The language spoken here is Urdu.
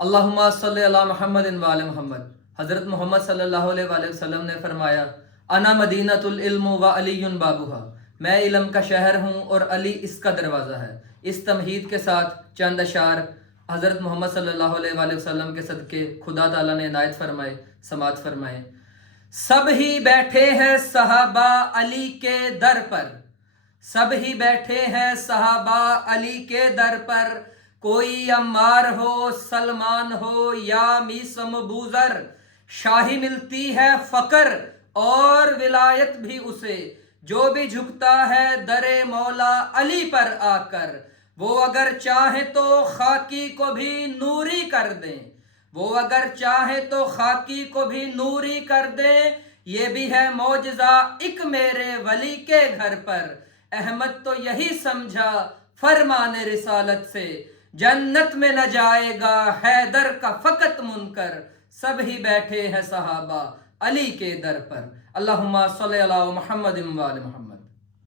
اللہم صلی علی محمد و آل محمد۔ حضرت محمد صلی اللہ علیہ وآلہ وسلم نے فرمایا انا مدینۃ العلم و علی بابھا، میں علم کا شہر ہوں اور علی اس کا دروازہ ہے۔ اس تمہید کے ساتھ چند اشعار حضرت محمد صلی اللہ علیہ وآلہ وسلم کے صدقے خدا تعالیٰ نے عنایت فرمائے، سماعت فرمائے۔ سب ہی بیٹھے ہیں صحابہ علی کے در پر، سب ہی بیٹھے ہیں صحابہ علی کے در پر، کوئی عمار ہو سلمان ہو یا میثم بوذر، شاہی ملتی ہے فقر اور ولایت بھی اسے، جو بھی جھکتا ہے در مولا علی پر آ کر، وہ اگر چاہیں تو خاکی کو بھی نوری کر دیں، وہ اگر چاہیں تو خاکی کو بھی نوری کر دیں، یہ بھی ہے معجزہ ایک میرے ولی کے گھر پر، احمد تو یہی سمجھا فرمان رسالت سے، جنت میں نہ جائے گا حیدر کا فقط منکر، سب ہی بیٹھے ہیں صحابہ علی کے در پر۔ اللہم صلی علی محمد و آل محمد۔